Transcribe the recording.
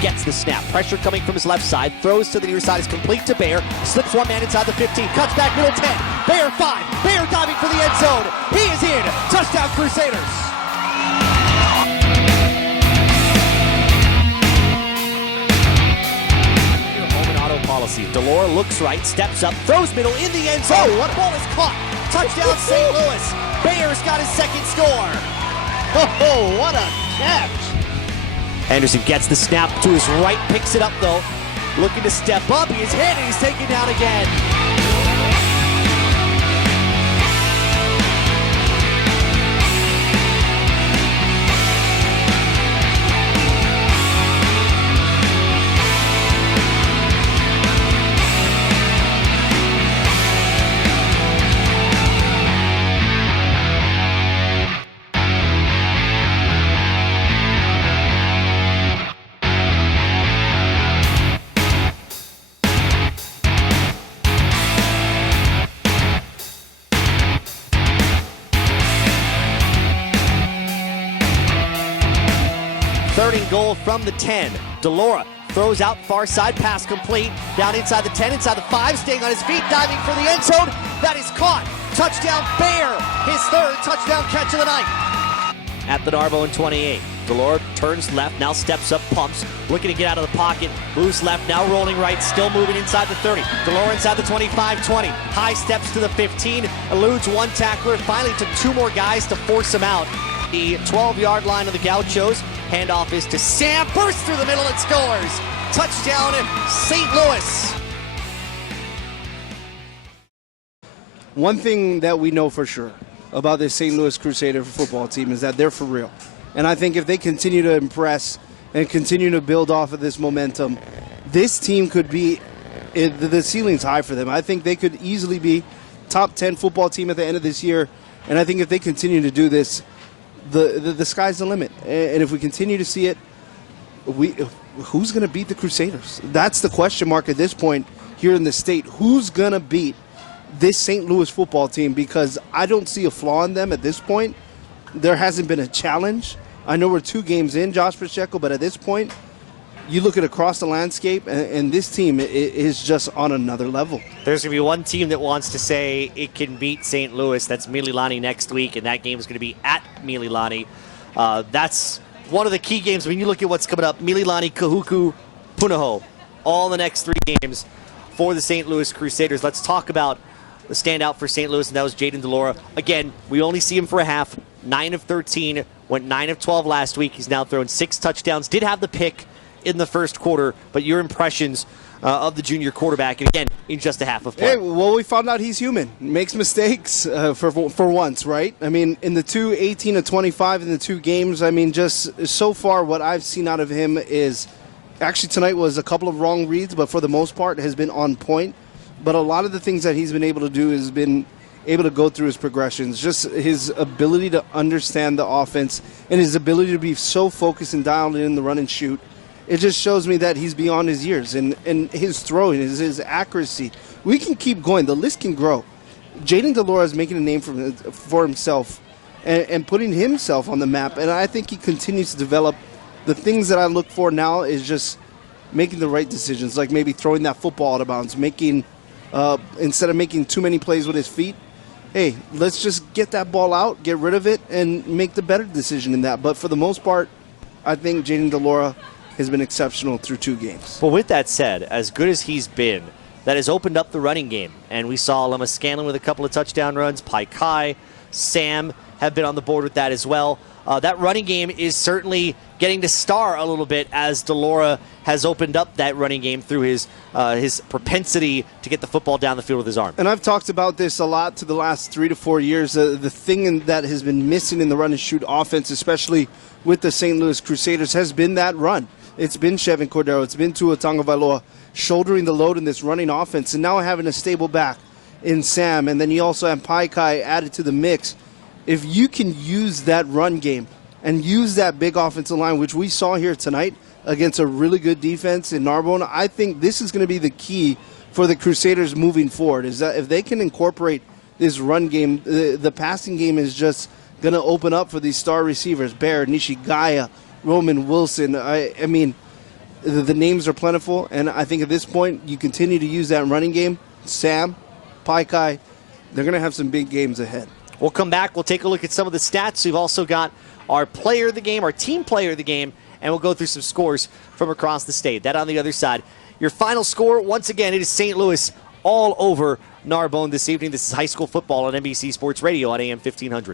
Gets the snap. Pressure coming from his left side. Throws to the near side. Is complete to Bear. Slips one man inside the 15. Cuts back middle 10. Bear 5. Bear diving for the end zone. He is in. Touchdown Crusaders. Moment auto policy. Delora looks right. Steps up. Throws middle in the end zone. What ball is caught? Touchdown St. Louis. Bear's got his second score. Oh, what a catch. Anderson gets the snap to his right, picks it up though. Looking to step up, he is hit and he's taken down again. Third and goal from the 10. Delora throws out far side, pass complete. Down inside the 10, inside the 5, staying on his feet, diving for the end zone. That is caught. Touchdown Bear, his third touchdown catch of the night. At the Narbonne 28. Delora turns left, now steps up, pumps, looking to get out of the pocket. Moves left, now rolling right, still moving inside the 30. Delora inside the 25-20. High steps to the 15, eludes one tackler, finally took two more guys to force him out. The 12-yard line of the Gauchos. Handoff is to Sam, bursts through the middle and scores. Touchdown St. Louis. One thing that we know for sure about this St. Louis Crusader football team is that they're for real. And I think if they continue to impress and continue to build off of this momentum, this team could be, the ceiling's high for them. I think they could easily be top 10 football team at the end of this year. And I think if they continue to do this, the sky's the limit. And if we continue to see it, who's going to beat the Crusaders? That's the question mark at this point here in the state. Who's going to beat this St. Louis football team? Because I don't see a flaw in them at this point. There hasn't been a challenge. I know we're 2 games in, Josh Pacheco, but at this point, you look at across the landscape, and this team is just on another level. There's going to be one team that wants to say it can beat St. Louis. That's Mililani next week, and that game is going to be at Mililani. That's one of the key games. When you look at what's coming up, Mililani, Kahuku, Punahou, all the next 3 games for the St. Louis Crusaders. Let's talk about the standout for St. Louis, and that was Jaden Delora. Again, we only see him for a half. 9 of 13, went 9 of 12 last week. He's now thrown 6 touchdowns. Did have the pick in the first quarter, but your impressions of the junior quarterback, and again, in just a half of play. Hey, well, we found out he's human. Makes mistakes for once, right? I mean, in the 2, 18 of 25 in the 2 games, I mean, just so far what I've seen out of him is, actually tonight was a couple of wrong reads, but for the most part has been on point. But a lot of the things that he's been able to do has been able to go through his progressions, just his ability to understand the offense and his ability to be so focused and dialed in the run and shoot. It just shows me that he's beyond his years, and his throwing, his accuracy. We can keep going. The list can grow. Jaden Delora is making a name for himself and putting himself on the map, and I think he continues to develop. The things that I look for now is just making the right decisions, like maybe throwing that football out of bounds, instead of making too many plays with his feet, hey, let's just get that ball out, get rid of it, and make the better decision in that. But for the most part, I think Jaden Delora has been exceptional through 2 games. Well, with that said, as good as he's been, that has opened up the running game. And we saw Lemma Scanlon with a couple of touchdown runs. Pai Kai, Sam have been on the board with that as well. That running game is certainly getting to star a little bit as Delora has opened up that running game through his propensity to get the football down the field with his arm. And I've talked about this a lot to the last 3 to 4 years. The thing that has been missing in the run and shoot offense, especially with the St. Louis Crusaders, has been that run. It's been Chevin Cordero. It's been Tua Tagovailoa. shouldering the load in this running offense, and now having a stable back in Sam, and then you also have Pai Kai added to the mix. If you can use that run game and use that big offensive line, which we saw here tonight against a really good defense in Narbonne, I think this is going to be the key for the Crusaders moving forward, is that if they can incorporate this run game, the passing game is just going to open up for these star receivers, Bear, Nishigaya, Roman Wilson. I mean, the names are plentiful, and I think at this point you continue to use that running game. Sam, Pai Kai, they're going to have some big games ahead. We'll come back. We'll take a look at some of the stats. We've also got our player of the game, our team player of the game, and we'll go through some scores from across the state. That on the other side. Your final score, once again, it is St. Louis all over Narbonne this evening. This is high school football on NBC Sports Radio on AM 1500.